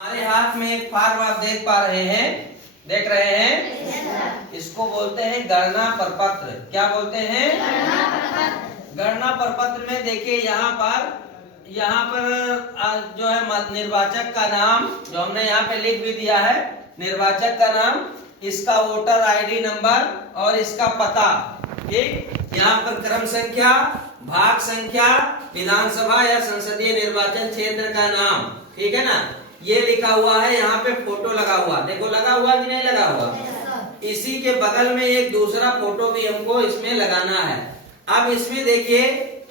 हमारे हाथ में एक फॉर्म आप देख रहे हैं। इसको बोलते हैं गणना प्रपत्र। क्या बोलते हैं? गणना प्रपत्र में देखिए यहाँ पर जो है निर्वाचक का नाम जो हमने यहाँ पे लिख भी दिया है। निर्वाचक का नाम, इसका वोटर आईडी नंबर और इसका पता। ठीक, यहाँ पर क्रम संख्या, भाग संख्या, विधानसभा या संसदीय निर्वाचन क्षेत्र का नाम, ठीक है ना, ये लिखा हुआ है। यहाँ पे फोटो लगा हुआ, देखो लगा हुआ कि नहीं लगा हुआ। इसी के बगल में एक दूसरा फोटो भी हमको इसमें लगाना है। अब इसमें देखिए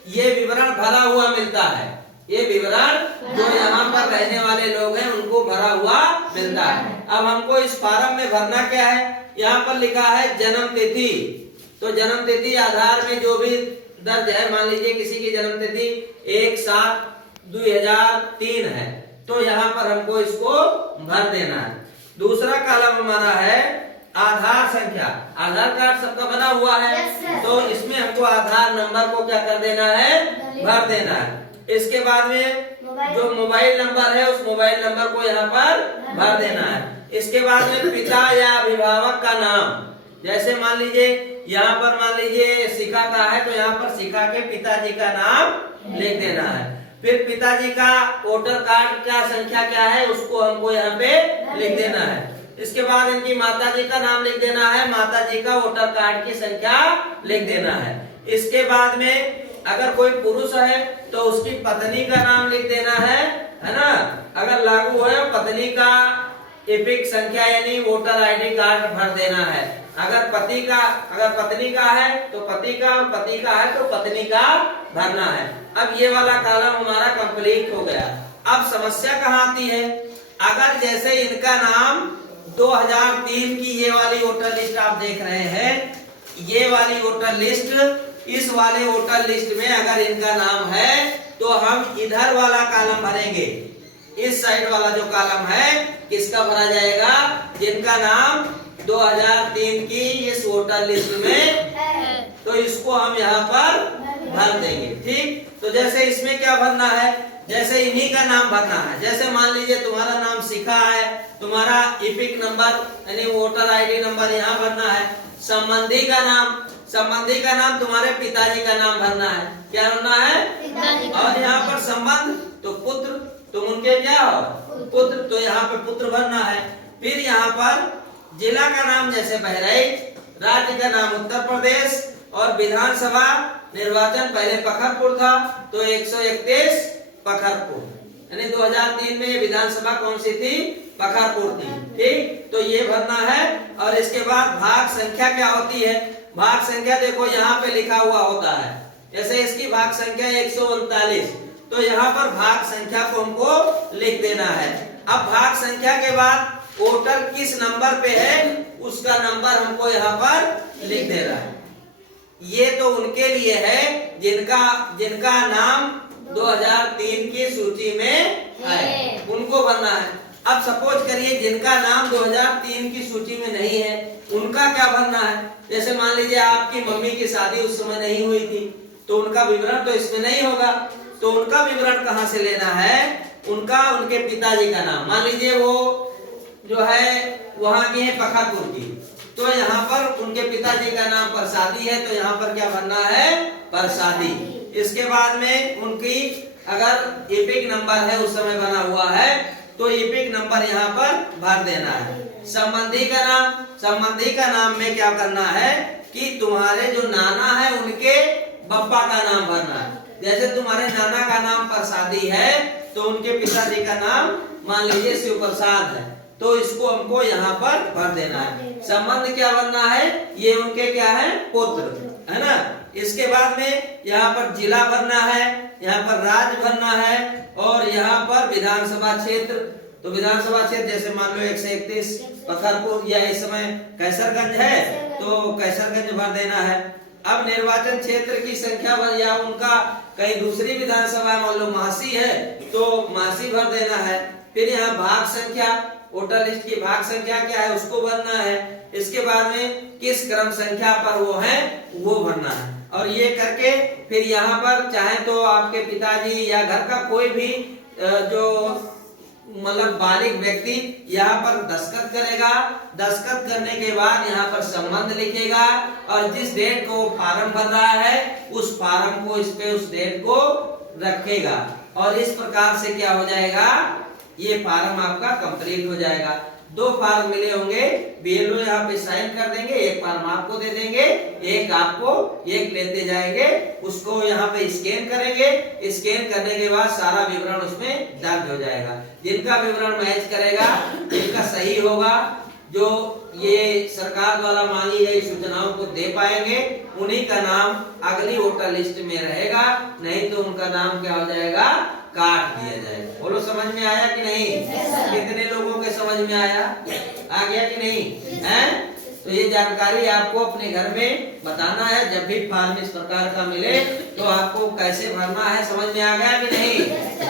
ये विवरण भरा हुआ मिलता है। ये विवरण जो यहाँ पर रहने वाले लोग हैं उनको भरा हुआ मिलता है। अब हमको इस फॉर्म में भरना क्या है? यहाँ पर लिखा है जन्म तिथि। तो जन्म तिथि आधार में जो भी दर्ज है, मान लीजिए किसी की जन्म तिथि 1/7/2003 है, तो यहाँ पर हमको इसको भर देना है। दूसरा कॉलम हमारा है आधार संख्या। आधार कार्ड सबका बना हुआ है, तो इसमें हमको आधार नंबर को क्या कर देना है? भर देना है। इसके बाद में जो मोबाइल नंबर है उस मोबाइल नंबर को यहाँ पर भर देना है। इसके बाद में पिता या अभिभावक का नाम, जैसे मान लीजिए यहाँ पर मान लीजिए शिखा का है, तो यहाँ पर शिखा के पिताजी का नाम लिख देना है। फिर पिताजी का वोटर कार्ड का संख्या क्या है उसको हमको यहाँ पे लिख देना है। इसके बाद इनकी माताजी का नाम लिख देना है, माताजी का वोटर कार्ड की संख्या लिख देना है। इसके बाद में अगर कोई पुरुष है तो उसकी पत्नी का नाम लिख देना है ना। अगर लागू है पत्नी का एपिक संख्या यानी वोटर आईडी कार्ड भर देना है। अगर पत्नी का है तो पति का, और पति का है तो पत्नी का भरना है। अब ये वाला कॉलम हमारा कंप्लीट हो गया। अब समस्या कहाँ आती है? अगर जैसे इनका नाम 2003 की ये वाली वोटर लिस्ट आप देख रहे हैं, ये वाली वोटर लिस्ट, इस वाले वोटर लिस्ट में अगर इनका नाम है तो हम इधर वाला कॉलम भरेंगे। इस साइड वाला जो कॉलम है किसका भरा जाएगा? जिनका नाम 2003 की इस वोटर लिस्ट में है, तो इसको हम यहाँ पर भर देंगे। ठीक, तो जैसे इसमें क्या भरना है? जैसे इन्हीं का नाम भरना है। जैसे मान लीजिए तुम्हारा नाम शिखा है, तुम्हारा इपिक नंबर यानी वोटर आईडी नंबर यहाँ भरना है। संबंधी का नाम तुम्हारे पिताजी का नाम भरना है। क्या भरना है? और यहाँ पर संबंध तो पुत्र, तुम उनके क्या हो? पुत्र, तो यहाँ पे पुत्र भरना है। फिर यहाँ पर जिला का नाम जैसे बहराइच, राज्य का नाम उत्तर प्रदेश, और विधानसभा निर्वाचन पहले पखरपुर था तो 131 पखरपुर, यानी 2003 में विधानसभा कौन सी थी? पखरपुर थी। ठीक, तो ये भरना है। और इसके बाद भाग संख्या क्या होती है? भाग संख्या देखो यहाँ पे लिखा हुआ होता है। जैसे इसकी भाग संख्या 139, तो यहाँ पर भाग संख्या को हमको लिख देना है। अब भाग संख्या के बाद वोटर किस नंबर पे है उसका नंबर हमको यहाँ पर लिख देना है। ये तो उनके लिए है जिनका नाम 2003 की सूची में है, उनको भरना है। अब सपोज करिए जिनका नाम 2003 की सूची में नहीं है, उनका क्या भरना है? जैसे मान लीजिए आपकी मम्मी की शादी उस समय नहीं हुई थी, तो उनका विवरण तो इसमें नहीं होगा। तो उनका विवरण कहाँ से लेना है? उनके पिताजी का नाम, मान लीजिए वो जो है वहाँ की है पखरपुर की, तो यहाँ पर उनके पिताजी का नाम प्रसादी है, तो यहाँ पर क्या भरना है? प्रसादी। इसके बाद में उनकी अगर एपिक नंबर है उस समय बना हुआ है तो एपिक नंबर यहाँ पर भर देना है। संबंधी का नाम में क्या करना है कि तुम्हारे जो नाना है उनके बप्पा का नाम भरना है। जैसे तुम्हारे नाना का नाम प्रसादी है तो उनके पिताजी का नाम मान लीजिए शिव प्रसाद है, तो इसको हमको यहाँ पर भर देना है। संबंध क्या बनना है? ये उनके क्या है? पुत्र है ना। इसके बाद में यहाँ पर जिला भरना है, यहाँ पर राज्य भरना है, और यहाँ पर विधानसभा क्षेत्र। तो विधानसभा क्षेत्र जैसे मान लो 131 पखरपुर या इस समय कैसरगंज है तो कैसरगंज भर देना है। अब निर्वाचन क्षेत्र की संख्या भर, या उनका कहीं दूसरी विधानसभा मान लो मासी है तो मासी भर देना है। फिर यहाँ भाग संख्या, वोटर लिस्ट की भाग संख्या क्या है उसको भरना है। इसके बाद में किस क्रम संख्या पर वो है वो भरना है। और ये करके फिर यहाँ पर चाहे तो आपके पिताजी या घर का कोई भी जो मतलब बालिग व्यक्ति यहाँ पर दस्तखत करेगा। दस्तखत करने के बाद यहाँ पर संबंध लिखेगा और जिस डेट को वो फार्म भर रहा है उस फार्म को इस पे उस डेट को रखेगा और इस प्रकार से क्या हो जाएगा, ये फार्म आपका कंप्लीट हो जाएगा। 2 फार्म मिले होंगे, बीएलओ यहाँ पे साइन कर देंगे, एक फार्म आपको दे देंगे, एक आपको, एक लेते जाएंगे, उसको यहाँ पे स्कैन करेंगे। स्कैन करने के बाद सारा विवरण उसमें दर्ज हो जाएगा। जिनका विवरण मैच करेगा, जिनका सही होगा, जो ये सरकार द्वारा मांगी गई सूचनाओं को दे पाएंगे, उन्हीं का नाम अगली वोटर लिस्ट में रहेगा, नहीं तो उनका नाम क्या हो जाएगा, काट दिया जाएगा। बोलो समझ में आया कि नहीं? कितने लोगों के समझ में आया, आ गया कि नहीं है? तो ये जानकारी आपको अपने घर में बताना है। जब भी फॉर्म इस प्रकार का मिले तो आपको कैसे भरना है, समझ में आ गया कि नहीं?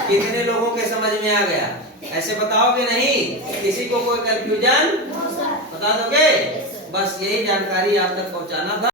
कितने लोगों के समझ में आ गया? ऐसे बताओगे नहीं? किसी को कोई कंफ्यूजन बता दोगे? बस यही जानकारी आप तक पहुंचाना था।